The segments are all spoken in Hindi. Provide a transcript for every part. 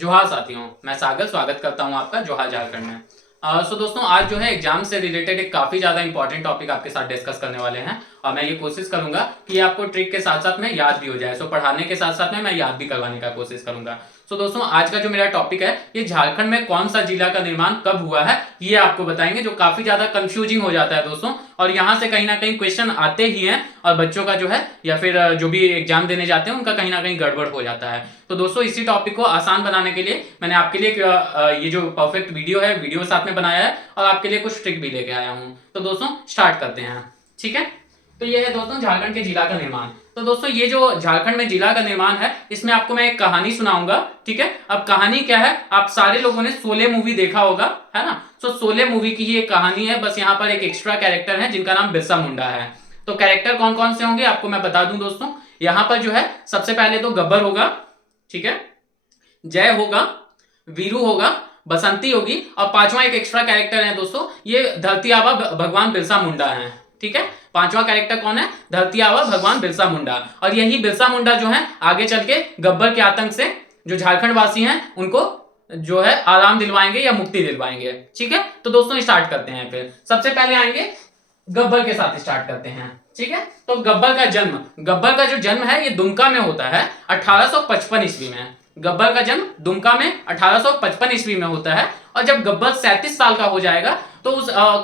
जोहार साथियों, मैं सागर स्वागत करता हूं आपका जोहार झारखंड में। दोस्तों, आज जो है एग्जाम से रिलेटेड एक काफ़ी ज़्यादा इंपॉर्टेंट टॉपिक आपके साथ डिस्कस करने वाले हैं और मैं ये कोशिश करूंगा कि आपको ट्रिक के साथ साथ में याद भी हो जाए। पढ़ाने के साथ साथ में मैं याद भी करवाने का कोशिश करूंगा। दोस्तों, आज का जो मेरा टॉपिक है ये झारखंड में कौन सा जिला का निर्माण कब हुआ है ये आपको बताएंगे, जो काफ़ी ज़्यादा कंफ्यूजिंग हो जाता है दोस्तों। और यहाँ से कहीं ना कहीं क्वेश्चन आते ही हैं और बच्चों का जो है या फिर जो भी एग्जाम देने जाते हैं उनका कहीं ना कहीं गड़बड़ हो जाता है। तो दोस्तों, इसी टॉपिक को आसान बनाने के लिए मैंने आपके लिए ये जो परफेक्ट वीडियो साथ में बनाया है और आपके लिए कुछ ट्रिक भी लेके आया हूँ। तो दोस्तों स्टार्ट करते हैं, ठीक है। तो ये है दोस्तों झारखंड के जिला का निर्माण। तो दोस्तों, ये जो झारखंड में जिला का निर्माण है इसमें आपको मैं एक कहानी सुनाऊंगा, ठीक है। अब कहानी क्या है, आप सारे लोगों ने शोले मूवी देखा होगा, है ना। शोले मूवी की ही एक कहानी है, बस यहाँ पर एक एक्स्ट्रा कैरेक्टर है जिनका नाम बिरसा मुंडा है। तो कैरेक्टर कौन कौन से होंगे आपको मैं बता दूं दोस्तों। यहाँ पर जो है सबसे पहले तो गब्बर होगा, ठीक है, जय होगा, वीरू होगा, बसंती होगी और पांचवा एक एक्स्ट्रा कैरेक्टर है दोस्तों, ये धरती आबा भगवान बिरसा मुंडा है, ठीक है। पांचवा कैरेक्टर कौन है, धरती आबा भगवान बिरसा मुंडा। और यही बिरसा मुंडा जो है आगे चल के गब्बर के आतंक से जो झारखंड वासी हैं उनको जो है आराम दिलवाएंगे या मुक्ति दिलवाएंगे, ठीक है। तो दोस्तों स्टार्ट करते हैं। फिर सबसे पहले आएंगे गब्बर के साथ स्टार्ट करते हैं, ठीक है। तो गब्बर का जो जन्म है ये दुमका में होता है 1855 ईस्वी में। गब्बर का जन्म दुमका में 1855 ईस्वी में होता है। और जब गब्बर 37 साल का हो जाएगा तो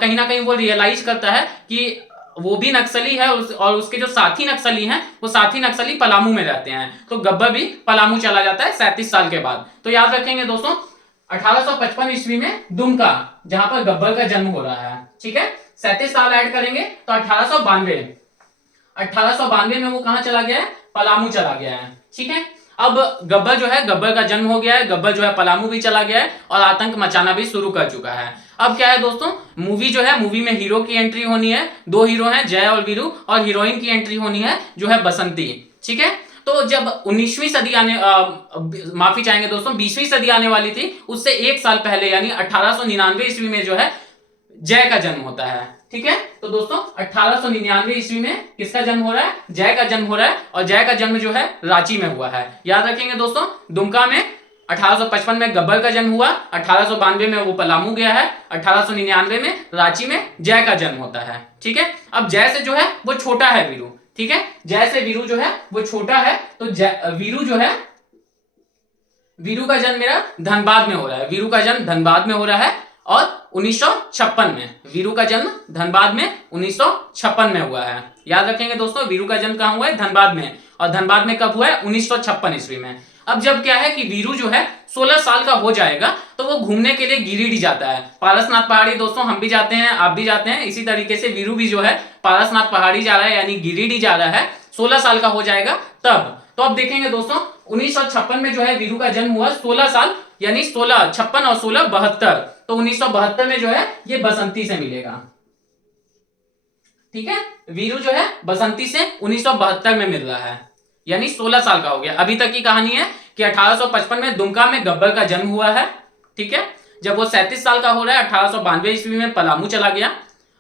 कहीं ना कहीं वो रियलाइज करता है कि वो भी नक्सली है और उसके जो साथी नक्सली हैं वो साथी नक्सली पलामू में रहते हैं। तो गब्बर भी पलामू चला जाता है 37 साल के बाद। तो याद रखेंगे दोस्तों 1855 ईस्वी में दुमका, जहां पर गब्बर का जन्म हो रहा है, ठीक है। 37 साल ऐड करेंगे तो 1892 में वो कहां चला गया है, पलामू चला गया है, ठीक है। अब गब्बर का जन्म हो गया है, गब्बर जो है पलामू भी चला गया है और आतंक मचाना भी शुरू कर चुका है। अब क्या है दोस्तों, मूवी में हीरो की एंट्री होनी है, दो हीरो हैं जय और वीरू, और हीरोइन की एंट्री होनी है जो है बसंती, ठीक है। तो जब 19वीं सदी माफी चाहेंगे दोस्तों 20वीं सदी आने वाली थी, उससे एक साल पहले यानी 1899 ईस्वी में जो है जय का जन्म होता है, ठीक है। तो दोस्तों 1899 ईस्वी में किसका जन्म हो रहा है, जय का जन्म हो रहा है। और जय का जन्म जो है रांची में हुआ है। याद रखेंगे दोस्तों, दुमका में 1855 में गब्बर का जन्म हुआ, 1892 में वो पलामू गया है, 1899 में रांची में जय का जन्म होता है, ठीक है। अब जय से जो है वो छोटा है वीरू, ठीक है। जय से वीरू जो है वो छोटा है। तो वीरू जो है, वीरू का जन्म मेरा धनबाद में हो रहा है, वीरू का जन्म धनबाद में हो रहा है। और 1956 में वीरू का जन्म धनबाद में 1956 में हुआ है। याद रखेंगे दोस्तों, वीरू का जन्म कहां हुआ है, धनबाद में। और धनबाद में कब हुआ है, 1956 ईस्वी में। अब जब क्या है कि वीरू जो है 16 साल का हो जाएगा तो वो घूमने के लिए गिरिडीह जाता है। पारसनाथ पहाड़ी दोस्तों हम भी जाते हैं, आप भी जाते हैं, इसी तरीके से वीरू भी जो है पारसनाथ पहाड़ी जा रहा है यानी गिरिडीह जा रहा है। 16 साल का हो जाएगा तब। तो अब देखेंगे दोस्तों 1956 में जो है वीरू का जन्म हुआ, 16 साल यानी 16, 56 और 16 72। तो 1972 में जो है ये बसंती से मिलेगा, ठीक है। वीरू जो है बसंती से 1972 में मिल रहा है यानी 16 साल का हो गया। अभी तक की कहानी है कि 1855 में दुमका में गब्बर का जन्म हुआ है, ठीक है। जब वो 37 साल का हो रहा है 1892 ईस्वी में पलामू चला गया।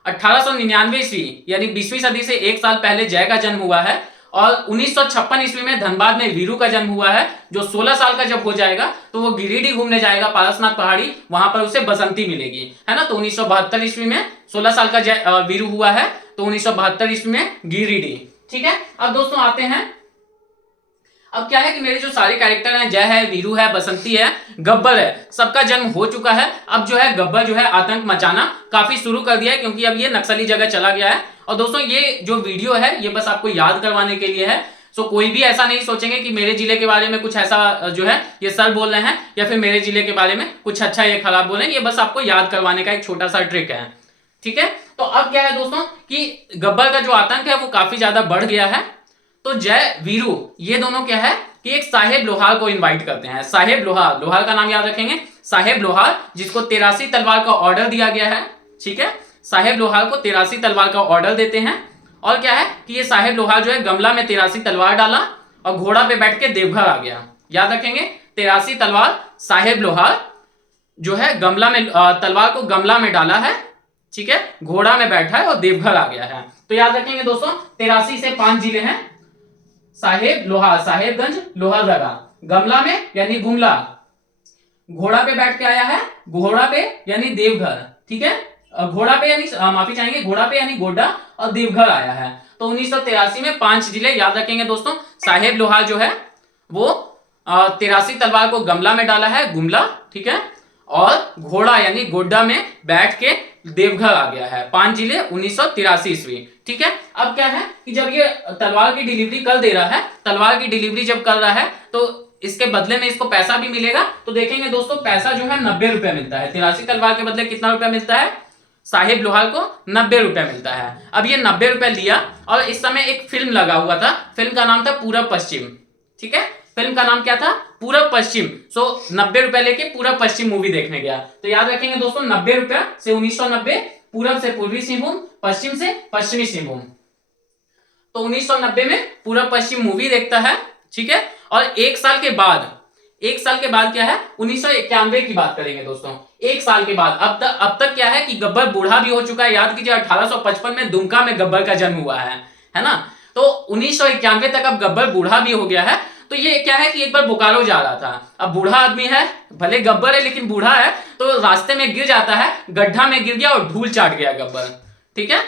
1899 ईस्वी यानी 20वीं सदी से एक साल पहले जय का जन्म हुआ है। और 1956 ईस्वी में धनबाद में वीरू का जन्म हुआ है। जो 16 साल का जब हो जाएगा तो वो गिरिडीह घूमने जाएगा पारसनाथ पहाड़ी, वहां पर उसे बसंती मिलेगी, है ना। तो 1972 ईस्वी में 16 साल का वीरू हुआ है, तो 1972 ईस्वी में गिरिडीह, ठीक है। अब दोस्तों आते हैं, अब क्या है कि मेरे जो सारे कैरेक्टर हैं, जय है, वीरू है, बसंती है, गब्बर है, सबका जन्म हो चुका है। अब जो है गब्बर जो है आतंक मचाना काफी शुरू कर दिया है क्योंकि अब ये नक्सली जगह चला गया है। और दोस्तों ये जो वीडियो है ये बस आपको याद करवाने के लिए है। कोई भी ऐसा नहीं सोचेंगे कि मेरे जिले के बारे में कुछ ऐसा जो है ये सर बोल रहे हैं या फिर मेरे जिले के बारे में कुछ अच्छा या खराब बोल रहे हैं। ये बस आपको याद करवाने का एक छोटा सा ट्रिक है, ठीक है। तो अब क्या है दोस्तों कि गब्बर का जो आतंक है वो काफी ज्यादा बढ़ गया है। तो जय वीरू ये दोनों क्या है कि एक साहेब लोहार को इनवाइट करते हैं। साहेब लोहार का नाम याद रखेंगे, साहेब लोहार, जिसको 83 तलवार का ऑर्डर दिया गया है, ठीक है। साहेब लोहार को 83 तलवार का ऑर्डर देते हैं। और क्या है कि ये साहेब लोहार जो है गमला में 83 तलवार डाला और घोड़ा पे बैठ के देवघर आ गया। याद रखेंगे 83 तलवार साहेब लोहार जो है गमला में तलवार को गमला में डाला है, ठीक है, घोड़ा में बैठा है और देवघर आ गया है। तो याद रखेंगे दोस्तों 83 से 5 जिले हैं, साहेब लोहार, साहेबगंज, लोहरदगा, गमला में यानी गुमला, घोड़ा पे बैठ के आया है, घोड़ा पे यानी देवघर, ठीक है, घोड़ा पे यानी माफी चाहेंगे, घोड़ा पे यानी गोड्डा, और देवघर आया है। तो 1983 में 5 जिले याद रखेंगे दोस्तों। साहेब लोहार जो है वो 83 तलवार को गमला में डाला है, गुमला, ठीक है, और घोड़ा यानी गोड्डा में बैठ के देवघर आ गया है। 5 जिले 1983 ईस्वी, ठीक है। अब क्या है कि जब ये तलवार की डिलीवरी कर दे रहा है, तलवार की डिलीवरी जब कर रहा है तो इसके बदले में इसको पैसा भी मिलेगा। तो देखेंगे दोस्तों पैसा जो है 90 रुपए मिलता है। 83 तलवार के बदले कितना रुपया मिलता है? साहिब लोहार को 90 रुपए मिलता है। अब ये 90 रुपए लिया और इस समय एक फिल्म लगा हुआ था, फिल्म का नाम था पूरब पश्चिम, ठीक है, फिल्म का नाम क्या था? पूरब पश्चिम। 90 रुपए लेके पूरब पश्चिम मूवी देखने गया। तो याद रखेंगे दोस्तों 90 रुपया से 1990, पूरब से पूर्वी सिंहभूम, पश्चिम से पश्चिमी सिंहभूम। तो 1990 में पूरब पश्चिम मूवी देखता है, ठीक है। और एक साल के बाद क्या है, 1991 की बात करेंगे दोस्तों। एक साल के बाद अब तक क्या है कि गब्बर बूढ़ा भी हो चुका है। याद कीजिए 1855 में दुमका में गब्बर का जन्म हुआ है ना। तो 1991 तक अब गब्बर बूढ़ा भी हो गया है। तो ये क्या है कि एक बार बोकारो जा रहा था। अब बूढ़ा आदमी है, भले गब्बर है लेकिन बूढ़ा है, तो रास्ते में गिर जाता है, गड्ढा में गिर गया और धूल चाट गया गब्बर, ठीक है।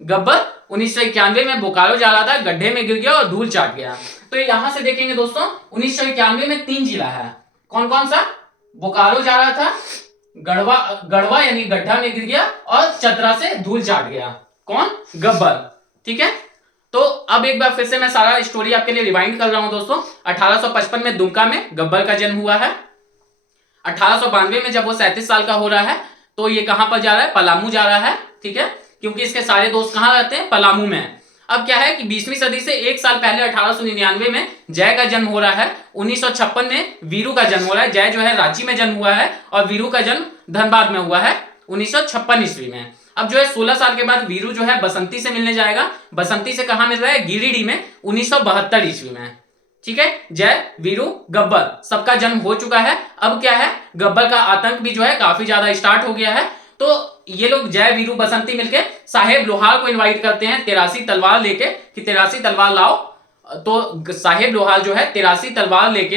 गब्बर 1991 में बोकारो जा रहा था, गड्ढे में गिर गया और धूल चाट गया। तो यहां से देखेंगे दोस्तों 1991 में 3 जिला है। कौन कौन सा? बोकारो जा रहा था, गढ़वा यानी गड्ढा में गिर गया, और चतरा से धूल चाट गया। कौन? गब्बर, ठीक है। तो अब एक बार फिर से मैं सारा स्टोरी आपके लिए रिवाइंड कर रहा हूं दोस्तों। 1855 में दुमका में गब्बर का जन्म हुआ है। 1892 में जब वो 37 साल का हो रहा है तो ये कहां पर जा रहा है? पलामू जा रहा है, ठीक है, क्योंकि इसके सारे दोस्त कहां रहते हैं? पलामू में। अब क्या है कि 20वीं सदी से एक साल पहले 1899 में जय का जन्म हो रहा है। 1956 में वीरू का जन्म हो रहा है। जय जो है रांची में जन्म हुआ है और वीरू का जन्म धनबाद में हुआ है 1956 ईस्वी में। अब जो है 16 साल के बाद वीरू जो है बसंती से मिलने जाएगा। बसंती से कहां मिल रहा है? गिरिडीह में 1972 ईस्वी में, ठीक है। जय, वीरू, गब्बर सबका जन्म हो चुका है। अब क्या है, गब्बर का आतंक भी जो है काफी ज्यादा स्टार्ट हो गया है। तो ये लोग जय, वीरू, बसंती मिलके साहेब लोहार को इनवाइट करते हैं 83 तलवार लेके कि 83 तलवार लाओ। तो साहेब लोहार जो है 83 तलवार लेके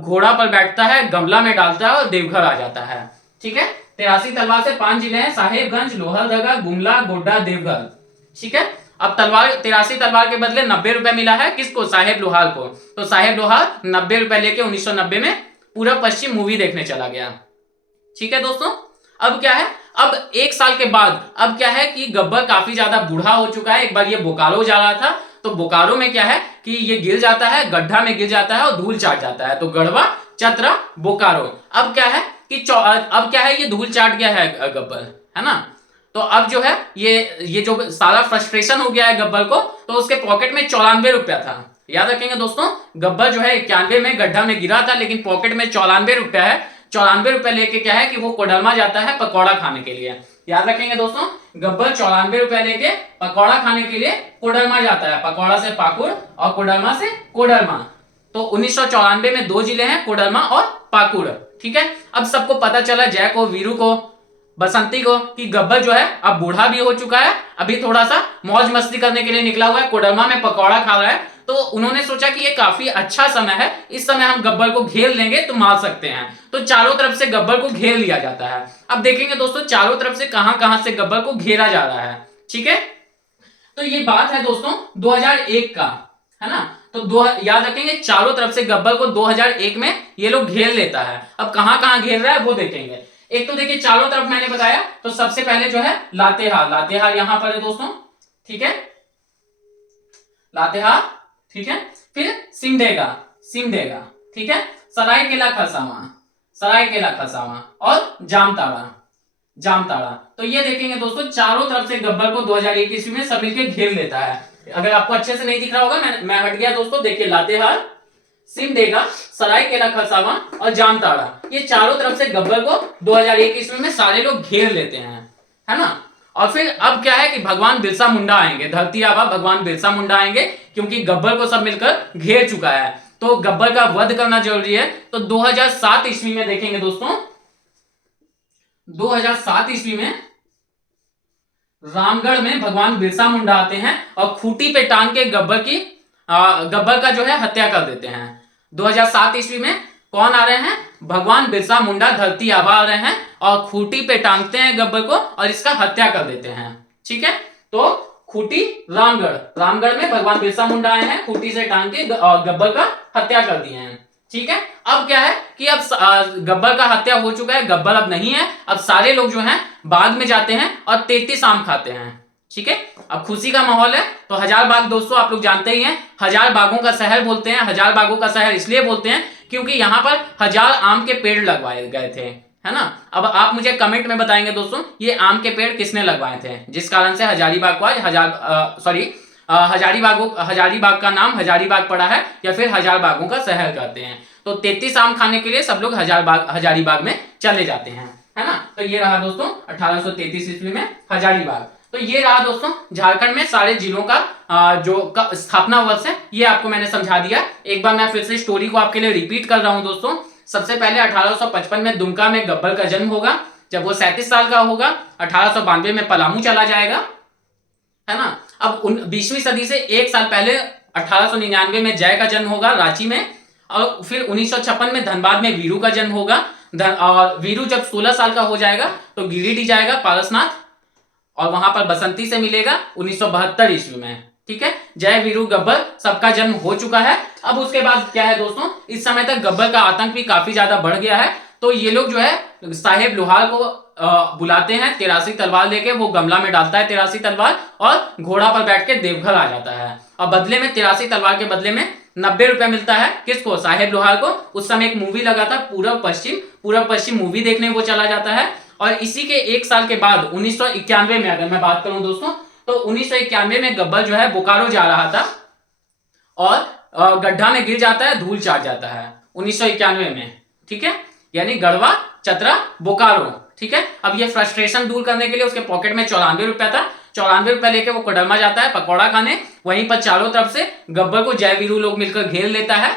घोड़ा पर बैठता है, गमला में डालता है और देवघर आ जाता है, ठीक है। 83 तलवार से 5 जिले हैं, साहेबगंज, लोहरदगा, गुमला, गोड्डा, देवघर, ठीक है। अब 83 तलवार के बदले 90 रुपए मिला है। किसको? साहेब लोहार को। तो साहेब लोहार 90 रुपए लेके 1990 में पूरब पश्चिम मूवी देखने चला गया, ठीक है दोस्तों। अब क्या है, अब एक साल के बाद अब क्या है कि गब्बर काफी ज्यादा बूढ़ा हो चुका है। एक बार ये बोकारो जा रहा था, तो बोकारो में क्या है कि ये गिर जाता है, गड्ढा में गिर जाता है और धूल चाट जाता है। तो गढ़वा, चतरा, बोकारो। अब क्या है कि अब क्या है, ये धूल चाट गया है गब्बर, है ना। तो अब जो है ये जो सारा फ्रस्ट्रेशन हो गया है गब्बर को, तो उसके पॉकेट में 94 रुपया था। याद रखेंगे दोस्तों, गब्बर जो है 91 में गड्ढा में गिरा था, लेकिन पॉकेट में 94 रुपया है। 94 रुपए लेके क्या है कि वो कोडरमा जाता है पकौड़ा खाने के लिए। याद रखेंगे दोस्तों, गब्बर 94 रुपए लेके पकौड़ा खाने के लिए कोडरमा जाता है। पकौड़ा से पाकुड़ और कोडरमा से कोडरमा। तो 1994 में 2 जिले हैं, कोडरमा और पाकुड़, ठीक है। अब सबको पता चला, जय को, वीरू को, बसंती को, कि गब्बर जो है अब बूढ़ा भी हो चुका है, अभी थोड़ा सा मौज मस्ती करने के लिए निकला हुआ है, कोडरमा में पकौड़ा खा रहा है। तो उन्होंने सोचा कि ये काफी अच्छा समय है, इस समय हम गब्बर को घेर लेंगे तो मार सकते हैं। तो चारों तरफ से गब्बर को घेर लिया जाता है। अब देखेंगे दोस्तों चारों तरफ से कहां कहां से गब्बर को घेरा जा रहा है, ठीक है। तो ये बात है दोस्तों 2001 का, है ना। तो याद रखेंगे चारों तरफ से गब्बर को 2001 में ये लोग घेर लेता है। अब कहां कहां घेर रहा है वो देखेंगे। एक तो देखिए चारों तरफ मैंने बताया, तो सबसे पहले जो है लातेहार, लातेहार यहां पर है दोस्तों, ठीक है, लातेहार, ठीक है। फिर सिमडेगा, सिमडेगा, ठीक है। सरायकेला खरसावां, सरायकेला खरसावां, और जामताड़ा, जामताड़ा। तो ये देखेंगे दोस्तों चारों तरफ से गब्बर को 2001 ईस्वी में सब मिलकर घेर लेता है। अगर आपको अच्छे से नहीं दिख रहा होगा, मैं हट गया दोस्तों, देखिए लातेहार, सिमडेगा, सरायकेला खरसावां और जामताड़ा, ये चारों तरफ से गब्बर को 2001 ईस्वी में सारे लोग घेर लेते हैं, है ना। और फिर अब क्या है कि भगवान बिरसा मुंडा आएंगे, धरती आबा भगवान बिरसा मुंडा आएंगे, क्योंकि गब्बर को सब मिलकर घेर चुका है। तो गब्बर का वध करना जरूरी है। तो 2007 ईस्वी में देखेंगे दोस्तों, 2007 ईस्वी में रामगढ़ में भगवान बिरसा मुंडा आते हैं और खूंटी पे टांग के गब्बर का जो है हत्या कर देते हैं। 2007 ईस्वी में कौन आ रहे हैं? भगवान बिरसा मुंडा धरती आबा आ रहे हैं और खूंटी पे टांगते हैं गब्बर को और इसका हत्या कर देते हैं। ठीक है, तो खूंटी रामगढ़ में भगवान बिरसा मुंडा आए हैं, खूंटी से टांग के गब्बर का हत्या कर दिए हैं। ठीक है, अब क्या है कि अब गब्बर का हत्या हो चुका है, गब्बर अब नहीं है, अब सारे लोग जो हैं बाग में जाते हैं और 33 आम खाते हैं। ठीक है, अब खुशी का माहौल है। तो हजार बाग दोस्तों आप लोग जानते ही हैं, हजार बागों का शहर बोलते हैं। हजार बागों का शहर इसलिए बोलते हैं क्योंकि यहाँ पर 1000 आम के पेड़ लगवाए गए थे, है ना। अब आप मुझे कमेंट में बताएंगे दोस्तों ये आम के पेड़ किसने लगवाए थे, जिस कारण से हजारीबाग को आज हजारीबाग का नाम हजारीबाग पड़ा है या फिर 1000 बागों का शहर कहते हैं। तो 33 आम खाने के लिए सब लोग हजारीबाग में चले जाते हैं, है ना। तो ये रहा दोस्तों 1833 ईस्वी में हजारीबाग। तो ये रहा दोस्तों झारखंड में सारे जिलों का जो स्थापना वर्ष है, ये आपको मैंने समझा दिया। एक बार मैं फिर से स्टोरी को आपके लिए रिपीट कर रहा हूं दोस्तों। सबसे पहले 1855 में दुमका में गब्बर का जन्म होगा। जब वो 37 साल का होगा 1892 में पलामू चला जाएगा, है ना। अब 20वीं सदी से एक साल पहले 1899 में जय का जन्म होगा रांची में, और फिर 1956 में धनबाद में वीरू का जन्म होगा। और वीरू जब 16 साल का हो जाएगा तो गिरिडीह जाएगा पारसनाथ, और वहां पर बसंती से मिलेगा 1972 ईस्वी में। ठीक है, जय वीरू गब्बर सबका जन्म हो चुका है। अब उसके बाद क्या है दोस्तों, इस समय तक गब्बर का आतंक भी काफी ज्यादा बढ़ गया है। तो ये लोग जो है साहेब लोहार को बुलाते हैं 83 तलवार लेके, वो गमला में डालता है 83 तलवार और घोड़ा पर बैठ के देवघर आ जाता है, और बदले में 83 तलवार के बदले में 90 रुपया मिलता है। किसको? साहेब लोहार को। उस समय एक मूवी लगा था पूरब पश्चिम मूवी देखने वो चला जाता है। और इसी के एक साल के बाद 1991 में अगर मैं बात करूं दोस्तों, तो 1991 में गब्बर जो है बोकारो जा रहा था और गड्ढा में गिर जाता है, धूल चाट जाता है 1991 में। ठीक है, यानी गढ़वा चतरा बोकारो। ठीक है, अब ये फ्रस्ट्रेशन दूर करने के लिए उसके पॉकेट में 94 रुपया था। 94 रुपया लेके वो कोडरमा जाता है पकौड़ा खाने। वहीं पर चारों तरफ से गब्बर को जय वीरू लोग मिलकर घेर लेता है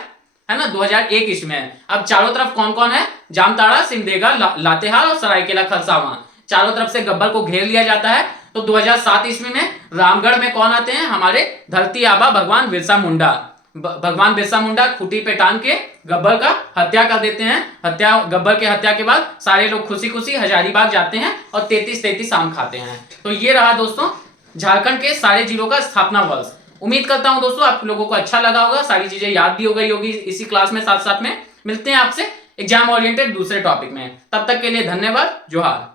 ना। 2001 ईस्वी में अब चारों तरफ कौन कौन है? जामताड़ा, सिमडेगा, लातेहार और सरायकेला खरसावां, चारों तरफ से गब्बर को घेर लिया जाता है। तो 2007 ईस्वी में रामगढ़ में कौन आते हैं? हमारे धरती आबा भगवान बिरसा मुंडा। भगवान बिरसा मुंडा खूंटी पे टांग के गब्बर का हत्या कर देते हैं। गब्बर के हत्या के बाद सारे लोग खुशी खुशी हजारीबाग जाते हैं और 33 आम खाते हैं। तो ये रहा दोस्तों झारखंड के सारे जिलों का स्थापना वर्ष। उम्मीद करता हूं दोस्तों आप लोगों को अच्छा लगा होगा, सारी चीजें याद भी हो गई होगी इसी क्लास में। साथ साथ में मिलते हैं आपसे एग्जाम ओरिएंटेड दूसरे टॉपिक में। तब तक के लिए धन्यवाद। जोहार।